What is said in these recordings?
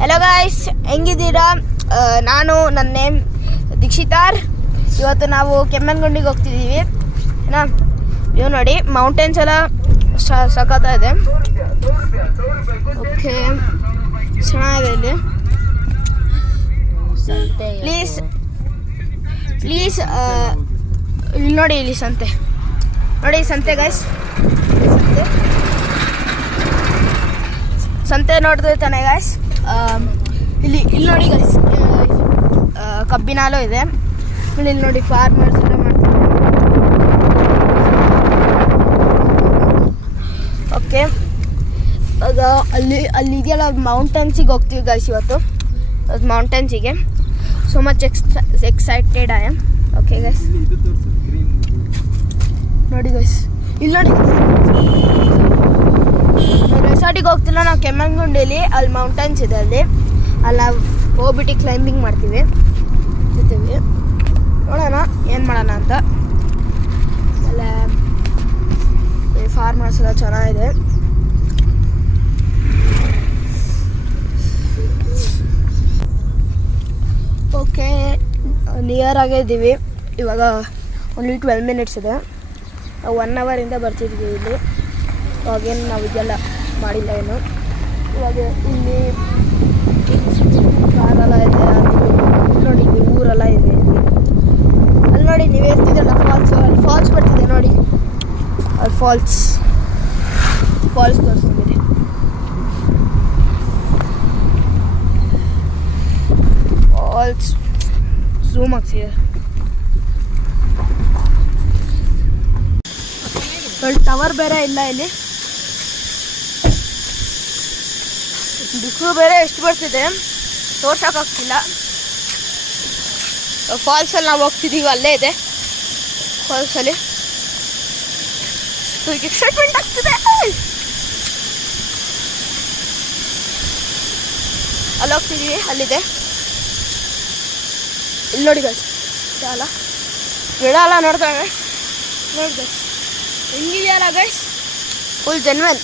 Hello guys, ಹೆಂಗಿದ್ದೀರಾ? ನಾನು ನನ್ನ name ದೀಕ್ಷಿತಾರ್. ಇವತ್ತು ನಾವು ಕೆಮ್ಮಣ್ಣುಗುಂಡಿಗೆ ಹೋಗ್ತಿದ್ದೀವಿ. ಇವು ನೋಡಿ, ಮೌಂಟೇನ್ಸ್ ಎಲ್ಲ ಸಖತ್ತಾಗಿದೆ. ಓಕೆ, ಚೆನ್ನಾಗಿದೆ ಇಲ್ಲಿ. ಪ್ಲೀಸ್ ಇಲ್ಲಿ ನೋಡಿ, ಇಲ್ಲಿ ಸಂತೆ ನೋಡಿ, ಸಂತೆ ಗಾಯ್ಸ್, ಸಂತೆ ನೋಡಿದ್ರೆ ತಾನೆ ಗಾಯ್ಸ್. ಇಲ್ಲಿ ನೋಡಿ ಗಾಯ್ಸ್, ಕಬ್ಬಿನ ಹಾಲು ಇದೆ. ಇಲ್ಲಿ ನೋಡಿ, ಫಾರ್ಮರ್ಸ್ ಎಲ್ಲ ಮಾಡ್ತಾರೆ. ಓಕೆ, ಅದು ಅಲ್ಲಿ ಇದೆಯಲ್ಲ, ಮೌಂಟೇನ್ಸಿಗೆ ಹೋಗ್ತೀವಿ ಗಾಯ್ಸ್ ಇವತ್ತು. ಅದು ಮೌಂಟೇನ್ಸಿಗೆ so much excited I am. Okay guys, ನೋಡಿ ಗೈಸ್, ಇಲ್ಲಿ ನೋಡಿ, ರೆಸಾರ್ಟಿಗೆ ಹೋಗ್ತಿಲ್ಲ ನಾವು. ಕೆಮ್ಮಣ್ಣುಗುಂಡಿಲಿ ಅಲ್ಲಿ ಮೌಂಟೇನ್ಸ್ ಇದೆ, ಅಲ್ಲಿ ಹೋಗ್ಬಿಟ್ಟು ಕ್ಲೈಂಬಿಂಗ್ ಮಾಡ್ತೀವಿ. ನೋಡೋಣ ಏನು ಮಾಡೋಣ ಅಂತ. ಆಮೇಲೆ ಫಾರ್ಮರ್ಸ್ ಎಲ್ಲ ಚೆನ್ನಾಗಿದೆ. ಓಕೆ, ನಿಯರ್ ಆಗಿದ್ದೀವಿ. ಇವಾಗ ಓನ್ಲಿ 12 minutes ಇದೆ. 1 hour ಬರ್ತಿದ್ವಿ ಇಲ್ಲಿ. ಅವಾಗೇನು ನಾವು ಇದೆಲ್ಲ ಮಾಡಿಲ್ಲ ಏನು. ಇವಾಗ ಇಲ್ಲಿ ಕಾರೆಲ್ಲ ಇದೆ, ನೋಡಿ ಇಲ್ಲಿ ಊರೆಲ್ಲ ಇದೆ. ಅಲ್ಲಿ ನೋಡಿ, ನೀವು ಹೇಳ್ತಿದ್ದಲ್ಲ ಫಾಲ್ಸ್, ಅಲ್ಲಿ ಫಾಲ್ಸ್ ಬರ್ತಿದೆ ನೋಡಿ, ಅಲ್ಲಿ ಫಾಲ್ಸ್ ತೋರಿಸ್ತಿದ್ದೀರಿ. ಫಾಲ್ಸ್ ಝೂಮ್ ಆಗ್ತಿದೆ. ಟವರ್ ಬೇರೆ ಇಲ್ಲ ಇಲ್ಲಿ. ಬಿಸಿಲು ಬೇರೆ ಎಷ್ಟು ಬರ್ತಿದೆ ತೋರ್ಸೋಕ್ಕಾಗ್ತಿಲ್ಲ. ಫಾಲ್ಸಲ್ಲಿ ನಾವು ಹೋಗ್ತಿದ್ದೀವಿ, ಅಲ್ಲೇ ಇದೆ ಫಾಲ್ಸಲ್ಲಿ. ಎಕ್ಸೈಟ್ಮೆಂಟ್ ಆಗ್ತಿದೆ. ಅಲ್ಲಿ ಹೋಗ್ತಿದ್ದೀವಿ, ಅಲ್ಲಿದೆ. ಇಲ್ಲಿ ನೋಡಿ ಗೈಸ್, ಗಿಡ ಎಲ್ಲ ನೋಡ್ತಾ ಗೈಸ್, ನೋಡಿ ಗೈಸ್ ಹೆಂಗಿದೆಯಲ್ಲ ಗೈಸ್, ಫುಲ್ ಜೆನ್ವನ್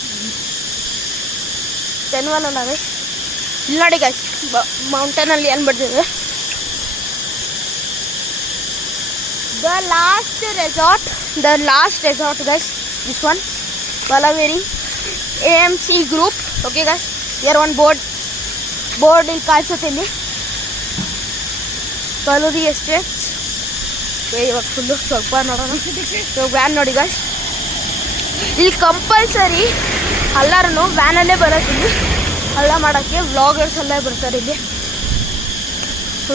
ಅಲ್ಲ ಗೈಸ್. ಇಲ್ಲಿ ನೋಡಿ ಗೈಸ್, ಮೌಂಟೇನಲ್ಲಿ ಏನು ಬರ್ತಿದೆ. The last resort guys, this one ಬಲವೇರಿ AMC group. Okay guys, here one board ಇಲ್ಲಿ ಕಾಣಿಸುತ್ತೆ. ಇಲ್ಲಿ ಬಲೂರಿ ಎಸ್ಟೇಟ್. ಇವಾಗ ಫುಲ್ಲು ಸ್ವಲ್ಪ ನೋಡೋಣ. ಇವಾಗ ವ್ಯಾನ್ ನೋಡಿ ಗೈಸ್, ಇಲ್ಲಿ ಕಂಪಲ್ಸರಿ ಎಲ್ಲರೂ ವ್ಯಾನಲ್ಲೇ ಬರೋದು. ಇಲ್ಲಿ ಎಲ್ಲ ಮಾಡೋಕ್ಕೆ ವ್ಲಾಗರ್ಸ್ ಎಲ್ಲ ಬರ್ತಾರೆ ಇಲ್ಲಿ.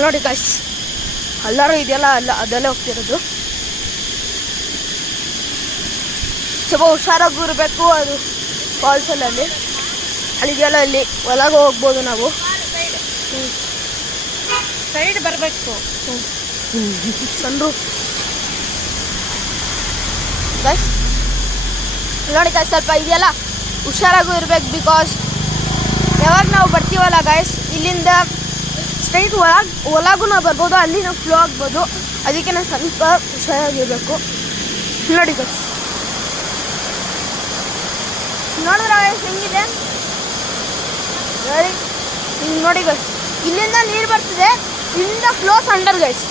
ನೋಡಿ ಗೈಸ್, ಎಲ್ಲರೂ ಇದೆಯಲ್ಲ, ಅದಲ್ಲೇ ಹೋಗ್ತಿರೋದು. ಸ್ವಲ್ಪ ಹುಷಾರಾಗಿ ಇರಬೇಕು. ಅದು ಫಾಲ್ಸಲ್ಲಿ ಅಲ್ಲಿದೆಯಲ್ಲ, ಅಲ್ಲಿ ಒಳಗೆ ಹೋಗ್ಬೋದು ನಾವು. ಸೈಡ್ ಬರಬೇಕು ಸನ್ರೂಫ್ ಗೈಸ್. ನೋಡಿ ಗೈಸ್, ಸ್ವಲ್ಪ ಇದೆಯಲ್ಲ ಹುಷಾರಾಗೂ ಇರ್ಬೇಕು. ಬಿಕಾಸ್ ಯಾವಾಗ ನಾವು ಬರ್ತೀವಲ್ಲ ಗೈಸ್, ಇಲ್ಲಿಂದ ಸ್ಟ್ರೈಟ್ ಒಳಗೂ ನಾವು ಬರ್ಬೋದು, ಅಲ್ಲಿ ನಾವು ಫ್ಲೋ ಆಗ್ಬೋದು. ಅದಕ್ಕೆ ನಾವು ಸ್ವಲ್ಪ ಹುಷಾರಾಗಿರ್ಬೇಕು. ನೋಡಿ ಗೈಸ್, ನೋಡಿದ್ರೆ ಗೈಸ್ ಹೆಂಗಿದೆ ಹಿಂಗೆ ನೋಡಿ ಗೈಸ್. ಇಲ್ಲಿಂದ ನೀರು ಬರ್ತಿದೆ, ಇಲ್ಲಿಂದ ಫ್ಲೋಸ್ ಅಂಡರ್ ಗೈಸ್.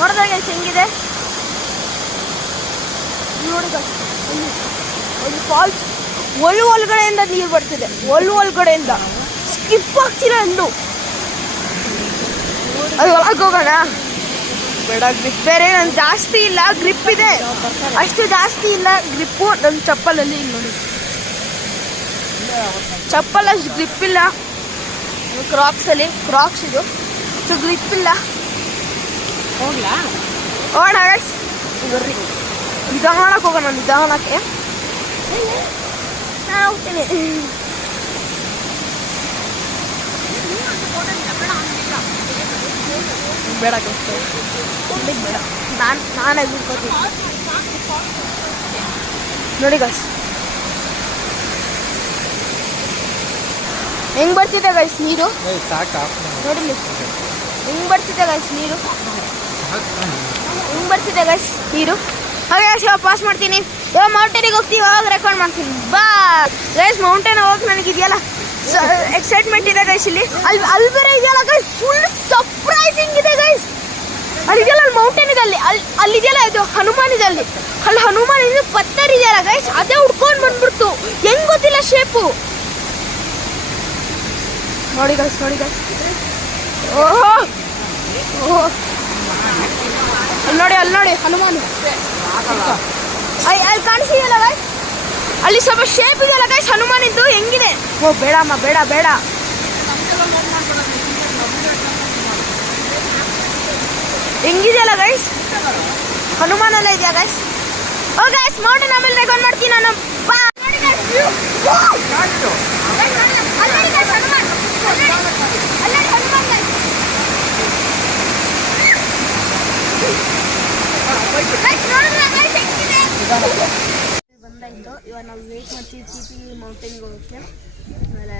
ನೋಡಿದ್ರೆ ಗೈಸ್ ಹೆಂಗಿದೆ ನೋಡಿ ಗೈಸ್. ಒಂದು ಫಾಲ್ಸ್ ಒಳಗಡೆಯಿಂದ ನೀರು ಬರ್ತಿದೆ, ಒಳಗಡೆಯಿಂದ ಸ್ಕಿಪ್ ಆಗ್ತಿಲ್ಲ ಎಂದು. ಅದು ಒಳಗೆ ಹೋಗೋಣ ಬೇಡ. ಗ್ರಿಪ್ ಬೇರೆ ನನ್ನ ಜಾಸ್ತಿ ಇಲ್ಲ, ಗ್ರಿಪ್ ಇದೆ ಅಷ್ಟು ಜಾಸ್ತಿ ಇಲ್ಲ ಗ್ರಿಪ್ಪು ನನ್ನ ಚಪ್ಪಲಲ್ಲಿ. ಇಲ್ಲಿ ನೋಡಿ, ಚಪ್ಪಲ್ ಅಷ್ಟು ಗ್ರಿಪ್ ಇಲ್ಲ. ಕ್ರಾಕ್ಸ್ ಇದು ಸೊ ಗ್ರಿಪ್ ಇಲ್ಲ. ಹೋಗೋಣ ಗೈಸ್, ಬರ್ರಿ. ನಿಧಾನಕ್ಕೆ ಹೋಗೋಣ, ನಿಧಾನಕ್ಕೆ ನಾನು ಹೋಗ್ತೀನಿ. ಬೇಡ ಬೇಡ, ನಾನೇ ಬಿಡ್ಕೋತೀನಿ. ನೋಡಿ ಗೈಸ್ ಹೆಂಗ್ ಬರ್ತಿದೆ ಗೈಸ್ ನೀರು. ನೋಡಿ ಹೆಂಗ್ ಬರ್ತಿದೆ ಗೈಸ್ ನೀರು, ಹೆಂಗ್ ಬರ್ತಿದೆ ಗೈಸ್ ನೀರು. ಹಾಗೆ ಇವಾಗ ಪಾಸ್ ಮಾಡ್ತೀನಿ. ಇವಾಗ ಮೌಂಟೇನಿಗೆ ಹೋಗ್ತೀವಿ, ಅವಾಗ ರೆಕಾರ್ಡ್ ಮಾಡ್ತೀನಿ. ಬಾ ಗೈಸ್, ಮೌಂಟೇನ್ ಹೋಗಕ್ಕೆ ನನಗಿದೆಯಲ್ಲ ಎಕ್ಸೈಟ್ಮೆಂಟ್ ಇದೆ ಗೈಸ್ ಇಲ್ಲಿ. ಅಲ್ಲಿ ಬೇರೆ ಇದೆಯಲ್ಲ ಗೈಸ್, ಫುಲ್ ಸರ್ಪ್ರೈಸಿಂಗ್ ಇದೆ ಗೈಸ್. ಅಲ್ಲಿದೆಯಲ್ಲ ಅಲ್ಲಿ ಮೌಂಟೇನ್ ಇದೆ, ಅಲ್ಲಿದೆಯಲ್ಲ ಇದು ಹನುಮಾನ್ ಇದೆ, ಅಲ್ಲಿ ಹನುಮಾನ್ ಇದು ಪತ್ತರ್ ಇದೆಯಲ್ಲ ಗೈಸ್, ಅದೇ ಹುಡ್ಕೊಂಡು ಬಂದ್ಬಿಡ್ತು. ಹೆಂಗ್ ಗೊತ್ತಿಲ್ಲ ಶೇಪು. ನೋಡಿ ಗೈಸ್, ನೋಡಿ ಗೈಸ್. ಓಹೋ ಓಹೋ, ಅಲ್ಲಿ ನೋಡಿ ಹನುಮಾನ್ ಅಲ್ಲಿ ಕಾಣಿಸಿದೆಯಲ್ಲ ಗೈಸ್, ಅಲ್ಲಿ ಸ್ವಲ್ಪ ಶೇಪ್ ಇದೆಯಲ್ಲ ಗೈಸ್ ಹನುಮಾನ್ ಇದ್ದು, ಹೆಂಗಿದೆ. ಓ ಬೇಡಮ್ಮ, ಬೇಡ ಬೇಡ. ಹೆಂಗಿದೆಯಲ್ಲ ಗೈಸ್, ಹನುಮಾನ್ ಎಲ್ಲ ಇದೆಯಾ ಗೈಸ್. ಓ ಗೈಸ್, ಮೌಂಟೇನ್ ಆಮೇಲೆ ರೆಕಾರ್ಡ್ ಮಾಡ್ತೀನಿ ನಾನು. ಬಾ ನೋಡಿ ಗೈಸ್, ವ್ಯೂ. ಅಲ್ಲಿ ಗೈಸ್ ಹನುಮಾನ್, ಅಲ್ಲಿ ಹನುಮಾನ್ ಗೈಸ್. ಗೈಸ್ ನೋಡಿದ್ರಾ ಗೈಸ್ ಹೆಂಗಿದೆ. ಬಂದಾಯ್ತು. ಇವಾಗ ನಾವು ವೇಟ್ ಮಾಡ್ತೀವಿ TP ಮೌಂಟೇನ್ಗೆ ಹೋಗೋಕ್ಕೆ. ಆಮೇಲೆ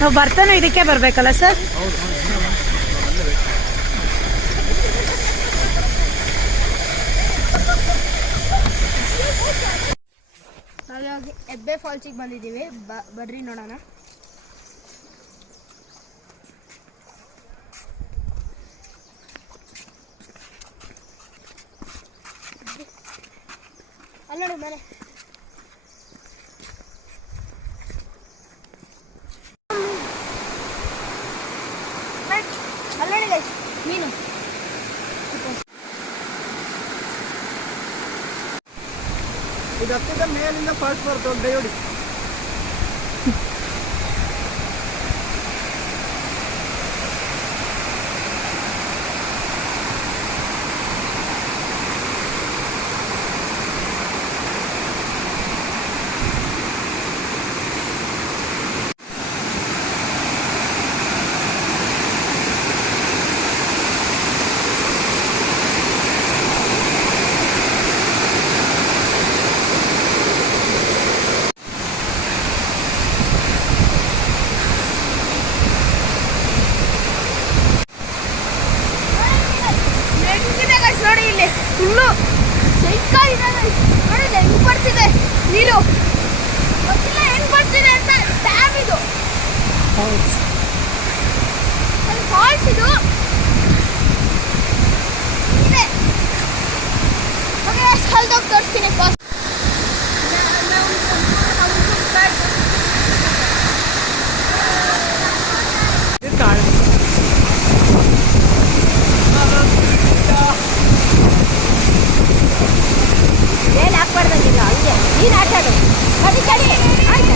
ನಾವು ಬರ್ತಾನೆ ಇದಕ್ಕೆ ಬರಬೇಕಲ್ಲ ಸರ್. ಹಾಗಾಗಿ ಹೆಬ್ಬೆ ಫಾಲ್ಸಿಗೆ ಬಂದಿದ್ದೀವಿ. ಬರ್ರಿ ನೋಡೋಣ. ಅಲ್ಲಿ ನೋಡಿ ಮನೆ. ಅಲ್ಲೋಡಿ ಗೈಸ್ ಮೀನು. ಇದು ಹತ್ತಿದ ಮೇಲಿಂದ ಫಾಸ್ಟ್ ಬರ್ತದೆ ನೋಡಿ.